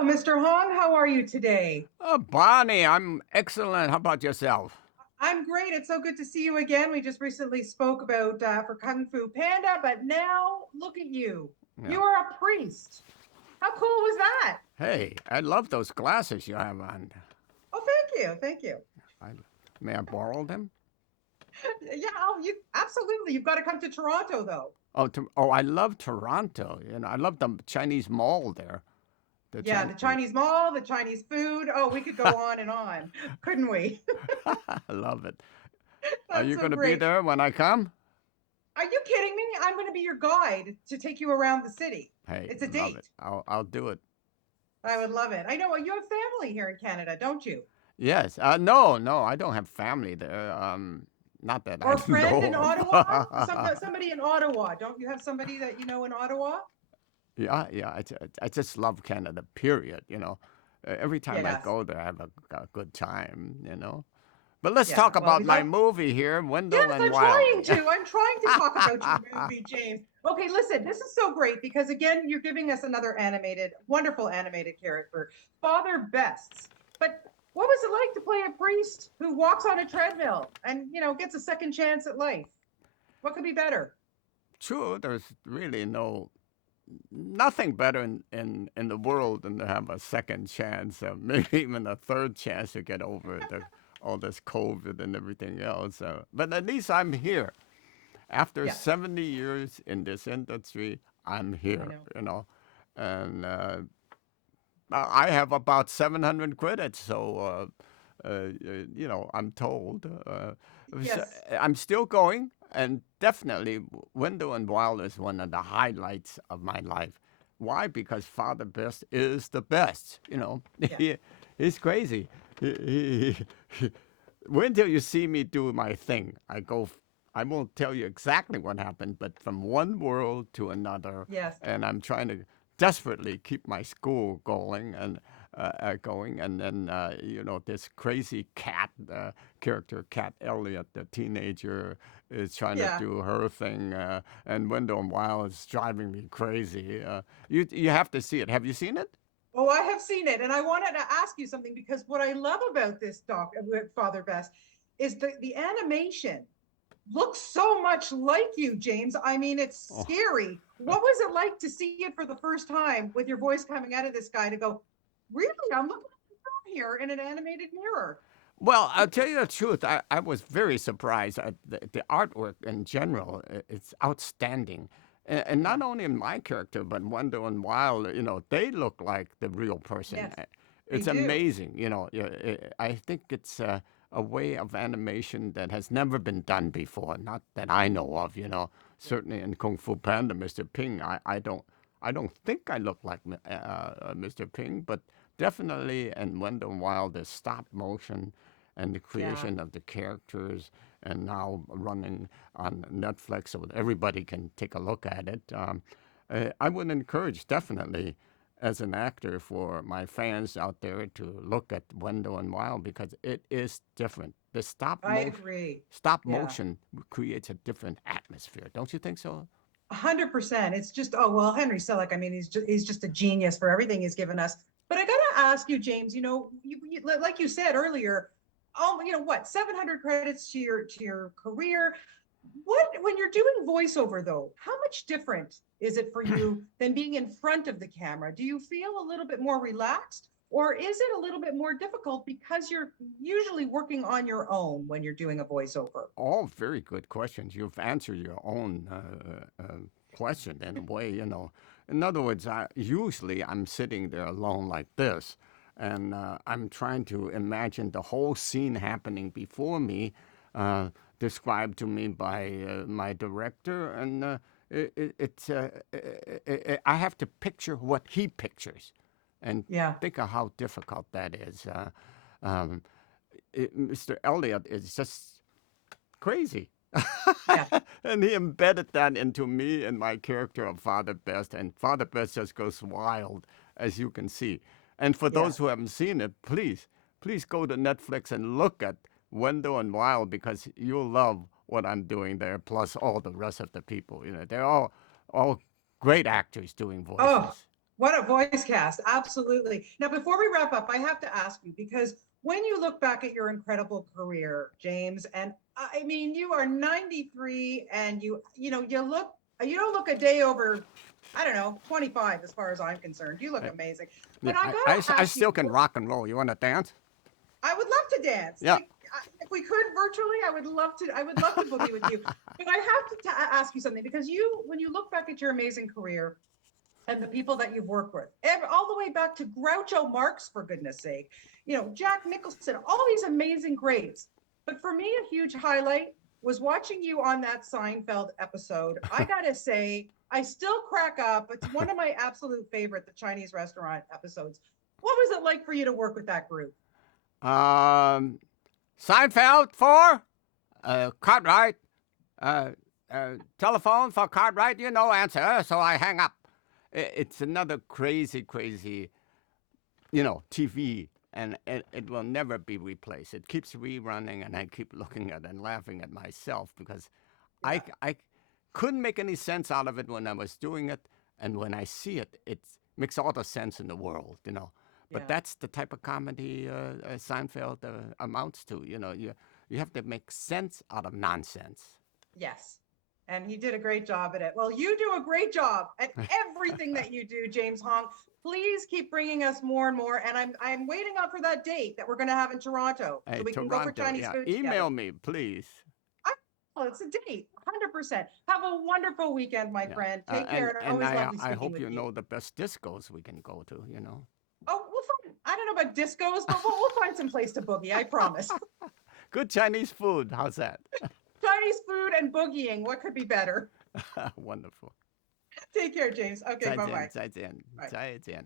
Hello, Mr. Hong. How are you today? Bonnie, I'm excellent. How about yourself? I'm great. It's so good to see you again. We just recently spoke about for Kung Fu Panda, but now look at you. Yeah. You are a priest. How cool was that? Hey, I love those glasses you have on. Oh, thank you. Thank you. I, may I borrow them? Yeah, oh, you absolutely. You've got to come to Toronto though. Oh, I love Toronto. I love the Chinese mall there. The Yeah, Chinese. the Chinese mall, the Chinese food. Oh, we could go on, couldn't we? I love it. Are That's you so going to be great. there when I come? Are you kidding me? I'm going to be your guide to take you around the city. Hey, It's a love it. date. I'll do it. I would love it. I know you have family here in Canada, don't you? Yes. No, I don't have family there. Not that I Or a friend in know Ottawa? of. Somebody in Ottawa. Don't you have somebody that you know in Ottawa? Yeah. I just love Canada. Period. Every time I Yes. go there, I have a good time. But let's Yeah. talk Well, about we my love. movie here, Wendell Yes, and I'm Wild. trying to. I'm trying to talk about your movie, James. Okay, listen, this is so great because again, you're giving us another animated, wonderful animated character, Father Bests. But what was it like to play a priest who walks on a treadmill and gets a second chance at life? What could be better? True, there's really nothing better in the world than to have a second chance, maybe even a third chance to get over all this COVID and everything else. But at least I'm here. After Yes, 70 years in this industry, I'm I here, know. And I have about 700 credits, so I'm told. So Yes. I'm still going, and definitely Wendell and Wild is one of the highlights of my life. Why? Because Father Best is the best. Yeah. He's crazy. Wait until you see me do my thing. I won't tell you exactly what happened, but from one world to another, Yes. and I'm trying to desperately keep my school going, and then this crazy cat character, Cat Elliot, the teenager, is trying to Yeah. do her thing, and Wendell and Wild is driving me crazy. You have to see it. Have you seen it? Oh, I have seen it, and I wanted to ask you something because what I love about this doc with Father Best is the animation looks so much like you, James. I mean, it's Oh. scary. What was it like to see it for the first time with your voice coming out of this guy to go, really? I'm looking at the here in an animated mirror. Well, I'll tell you the truth. I was very surprised at the artwork in general. It's outstanding. And Yeah. not only in my character, but Wendell and Wild, they look like the real person. Yes, they It's do. amazing. I think it's a way of animation that has never been done before. Not that I know of. Yeah. Certainly in Kung Fu Panda, Mr. Ping, I don't think I look like Mr. Ping, but definitely in Wendell and Wild, the stop motion and the Yeah. creation of the characters, and now running on Netflix so that everybody can take a look at it. I would encourage definitely as an actor for my fans out there to look at Wendell and Wild because it is different. The I agree. stop Yeah. motion creates a different atmosphere. Don't you think so? 100%. It's just, oh, well, Henry Selick, I mean, he's just a genius for everything he's given us. But I got to ask you, James, like you said earlier, what, 700 credits to your career. What, when you're doing voiceover though, how much different is it for you than being in front of the camera? Do you feel a little bit more relaxed? Or is it a little bit more difficult because you're usually working on your own when you're doing a voiceover? All very good questions. You've answered your own question in a way, In other words, usually I'm sitting there alone like this, and I'm trying to imagine the whole scene happening before me, uh, described to me by my director, and I have to picture what he pictures, and Yeah. think of how difficult that is. Um, Mr. Elliot is just crazy. Yeah. And he embedded that into me and my character of Father Best, and Father Best just goes wild, as you can see. And for Yeah. those who haven't seen it, please go to Netflix and look at Wendell and Wild because you'll love what I'm doing there, plus all the rest of the people. They're all great actors doing Oh, voices. What a voice cast. Absolutely. Now, before we wrap up, I have to ask you because when you look back at your incredible career, James, and I mean, you are 93 and you don't look a day over, I don't know, 25 as far as I'm concerned. You look Uh, amazing. yeah, But I gotta I ask you, still can rock and roll. You want to dance? I would love to dance. Yeah. If we could virtually, I would love to boogie with you. But I have to ask you something because when you look back at your amazing career, and the people that you've worked with, all the way back to Groucho Marx, for goodness sake, Jack Nicholson, all these amazing greats. But for me, a huge highlight was watching you on that Seinfeld episode. I gotta say, I still crack up. It's one of my absolute favorite, the Chinese restaurant episodes. What was it like for you to work with that group? Um, Seinfeld for Cartwright. Uh, Telephone for Cartwright. Answer. So I hang up. It's another crazy, crazy, TV, and it will never be replaced. It keeps rerunning, and I keep looking at it and laughing at myself because Yeah. I couldn't make any sense out of it when I was doing it, and when I see it, it makes all the sense in the world. But Yeah. that's the type of comedy Seinfeld amounts to. You have to make sense out of nonsense. Yes. And he did a great job at it. Well, you do a great job at everything that you do, James Hong. Please keep bringing us more and more. And I'm waiting up for that date that we're going to have in Toronto so Hey, we can go for Toronto, Chinese yeah. food together. Email me, please. Oh, it's a date, 100%. Have a wonderful weekend, my Yeah. friend. Take care. And And always lovely I speaking hope with you you. know the best discos we can go to. Oh, we'll find, I don't know about discos, but we'll find some place to boogie. I promise. Good Chinese food. How's that? Chinese food and boogieing. What could be better? Wonderful. Take care, James. Okay, 再见，bye-bye. 再见，Bye. 再见。